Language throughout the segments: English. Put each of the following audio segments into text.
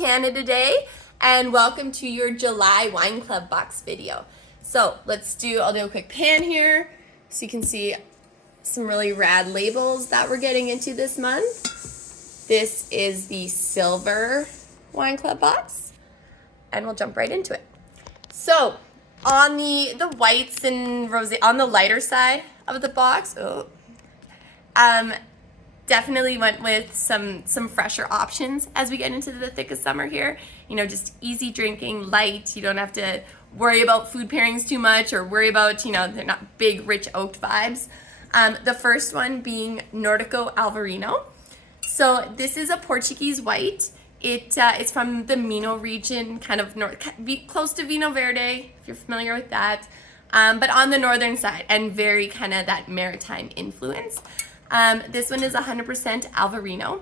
Canada Day, and welcome to your July Wine Club box video. So I'll do a quick pan here so you can see some really rad labels that we're getting into this month. This is the Silver Wine Club box, and we'll jump right into it. So on the whites and rosé, on the lighter side of the box, definitely went with some fresher options as we get into the thick of summer here. You know, just easy drinking, light. You don't have to worry about food pairings too much or worry about, you know, they're not big, rich oaked vibes. The first one being Nordico Alvarinho. So this is a Portuguese white. It's from the Minho region, kind of close to Vinho Verde, if you're familiar with that, but on the northern side and very kind of that maritime influence. This one is 100% Alvarinho.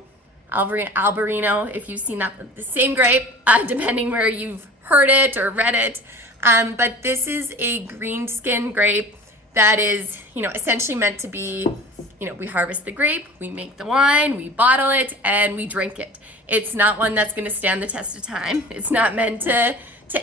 Albarino, if you've seen that, the same grape, depending where you've heard it or read it. But this is a green skin grape that is, you know, essentially meant to be, you know, we harvest the grape, we make the wine, we bottle it, and we drink it. It's not one that's going to stand the test of time. It's not meant to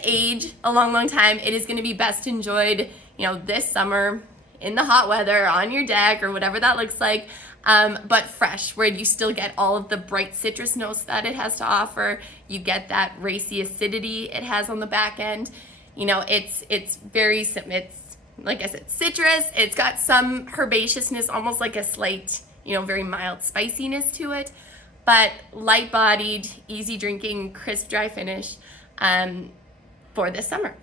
age a long, long time. It is going to be best enjoyed, you know, this summer in the hot weather, on your deck, or whatever that looks like, but fresh, where you still get all of the bright citrus notes that it has to offer. You get that racy acidity it has on the back end. You know, it's like I said, citrus. It's got some herbaceousness, almost like a slight, you know, very mild spiciness to it, but light-bodied, easy drinking, crisp, dry finish for this summer.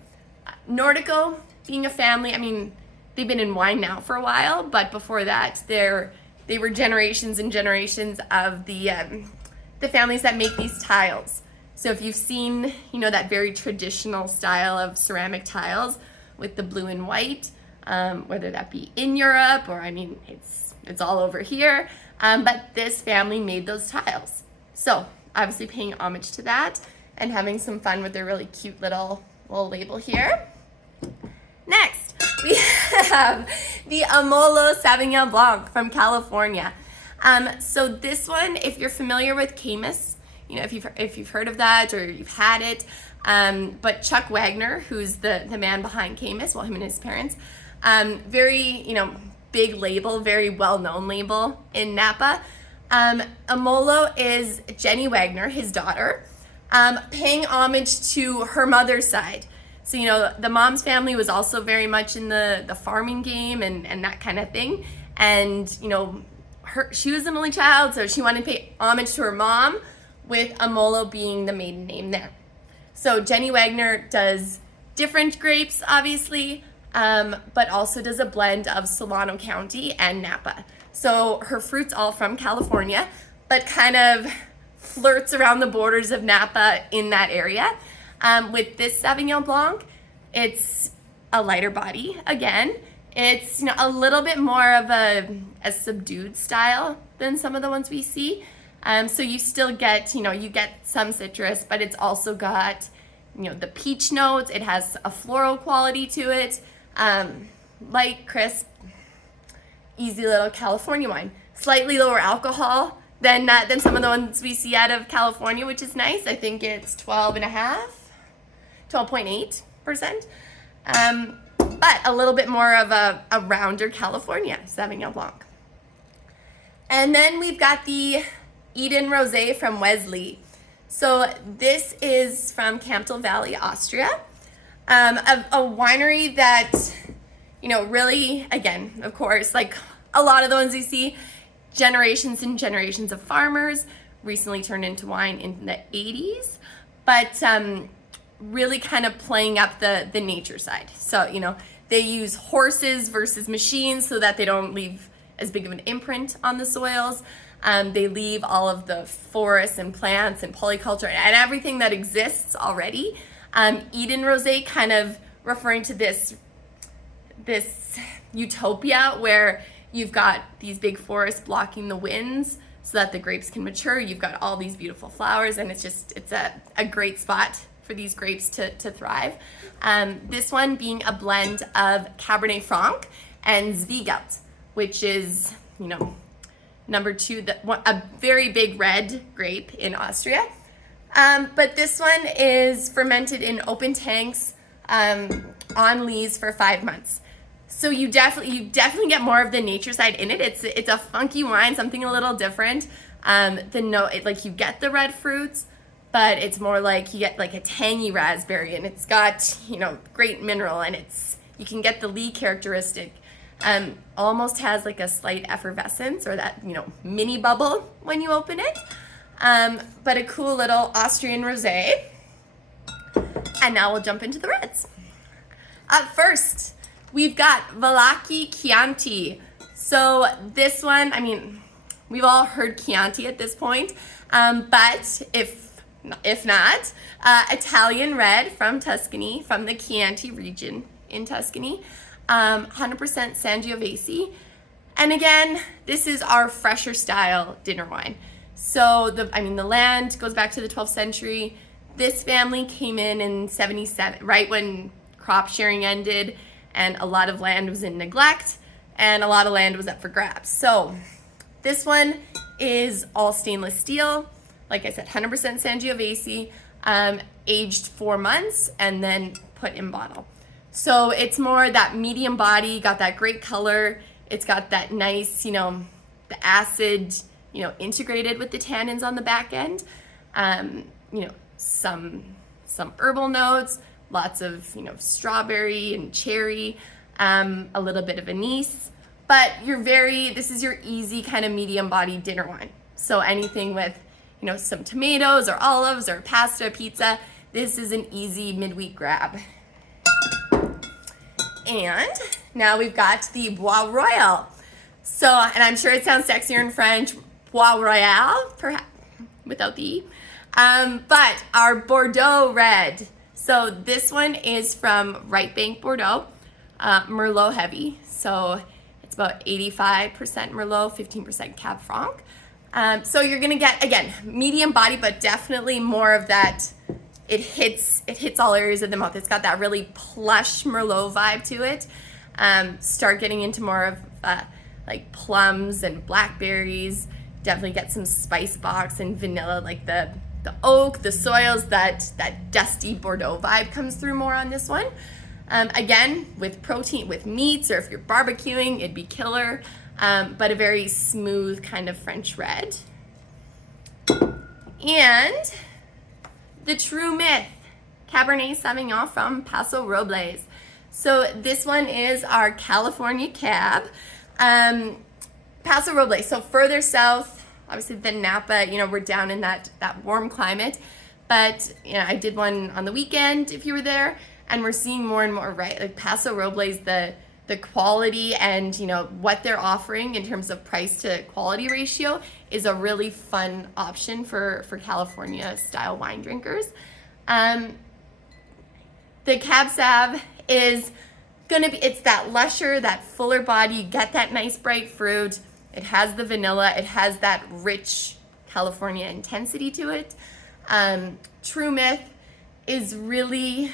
Nordico, being a family, I mean, they've been in wine now for a while, but before that, they were generations and generations of the families that make these tiles. So if you've seen, you know, that very traditional style of ceramic tiles with the blue and white, whether that be in Europe or, I mean, it's all over here, but this family made those tiles. So obviously paying homage to that and having some fun with their really cute little label here. Next, we have the Amolo Sauvignon Blanc from California. So this one, if you're familiar with Caymus, you know, if you've heard of that or you've had it, but Chuck Wagner, who's the man behind Caymus, well, him and his parents, very, you know, big label, very well-known label in Napa. Amolo is Jenny Wagner, his daughter, paying homage to her mother's side. So, you know, the mom's family was also very much in the farming game and that kind of thing. And, you know, she was an only child, so she wanted to pay homage to her mom, with Amolo being the maiden name there. So Jenny Wagner does different grapes, obviously, but also does a blend of Solano County and Napa. So her fruit's all from California, but kind of flirts around the borders of Napa in that area. With this Sauvignon Blanc, it's a lighter body again. It's, you know, a little bit more of a subdued style than some of the ones we see. So you still get, you know, you get some citrus, but it's also got, you know, the peach notes. It has a floral quality to it. Light, crisp, easy little California wine. Slightly lower alcohol than some of the ones we see out of California, which is nice. I think it's 12.8%. But a little bit more of a rounder California Sauvignon Blanc. And then we've got the Eden Rosé from Wesley. So this is from Campbell Valley, Austria. A winery that, you know, really, again, of course, like a lot of the ones you see, generations and generations of farmers, recently turned into wine in the 80s, but really kind of playing up the nature side. So, you know, they use horses versus machines so that they don't leave as big of an imprint on the soils. They leave all of the forests and plants and polyculture and everything that exists already. Eden Rosé kind of referring to this utopia where you've got these big forests blocking the winds so that the grapes can mature. You've got all these beautiful flowers, and it's a great spot for these grapes to thrive. This one being a blend of Cabernet Franc and Zweigelt, which is, you know, number two, a very big red grape in Austria. But this one is fermented in open tanks on lees for 5 months. So you definitely get more of the nature side in it. It's a funky wine, something a little different. Like you get the red fruits, but it's more like you get like a tangy raspberry, and it's got, you know, great mineral, and you can get the lee characteristic. Almost has like a slight effervescence, or that, you know, mini bubble when you open it. But a cool little Austrian rosé. And now we'll jump into the reds. Up first, we've got Vallaki Chianti. So this one, I mean, we've all heard Chianti at this point, but if not, Italian red from Tuscany, from the Chianti region in Tuscany, 100% Sangiovese. And again, this is our fresher style dinner wine. So the land goes back to the 12th century. This family came in 77, right when crop sharing ended, and a lot of land was in neglect, and a lot of land was up for grabs. So this one is all stainless steel. Like I said, 100% Sangiovese, aged 4 months, and then put in bottle. So it's more that medium body, got that great color. It's got that nice, you know, the acid, you know, integrated with the tannins on the back end. You know, some herbal notes, lots of, you know, strawberry and cherry, a little bit of anise. But this is your easy kind of medium body dinner wine. So anything with, you know, some tomatoes or olives or pasta, pizza, this is an easy midweek grab. And now we've got the Bois Royal. So, and I'm sure it sounds sexier in French, Bois Royal, perhaps, without the E. But our Bordeaux red. So this one is from Right Bank Bordeaux, Merlot heavy. So it's about 85% Merlot, 15% Cab Franc. So you're gonna get, again, medium body, but definitely more of that. It hits all areas of the mouth. It's got that really plush Merlot vibe to it. Start getting into more of like plums and blackberries. Definitely get some spice box and vanilla, like the oak, the soils, that dusty Bordeaux vibe comes through more on this one. Again, with protein, with meats, or if you're barbecuing, it'd be killer. But a very smooth kind of French red. And the True Myth Cabernet Sauvignon from Paso Robles. So this one is our California Cab. Paso Robles, so further south, obviously than Napa, you know, we're down in that warm climate. But, you know, I did one on the weekend if you were there, and we're seeing more and more, right? Like Paso Robles, the quality and, you know, what they're offering in terms of price to quality ratio is a really fun option for California style wine drinkers. The Cab Sav is gonna be, it's that lusher, that fuller body. You get that nice bright fruit. It has the vanilla. It has that rich California intensity to it. True Myth is really,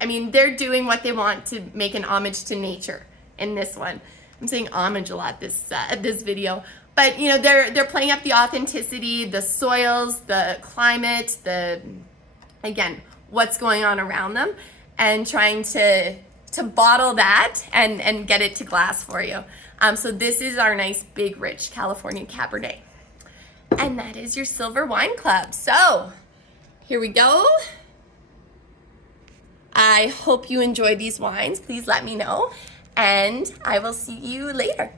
I mean, they're doing what they want to make an homage to nature in this one. I'm saying homage a lot this video, but you know, they're playing up the authenticity, the soils, the climate, again, what's going on around them, and trying to bottle that and get it to glass for you. So this is our nice, big, rich California Cabernet. And that is your Silver Wine Club. So here we go. I hope you enjoy these wines. Please let me know, and I will see you later.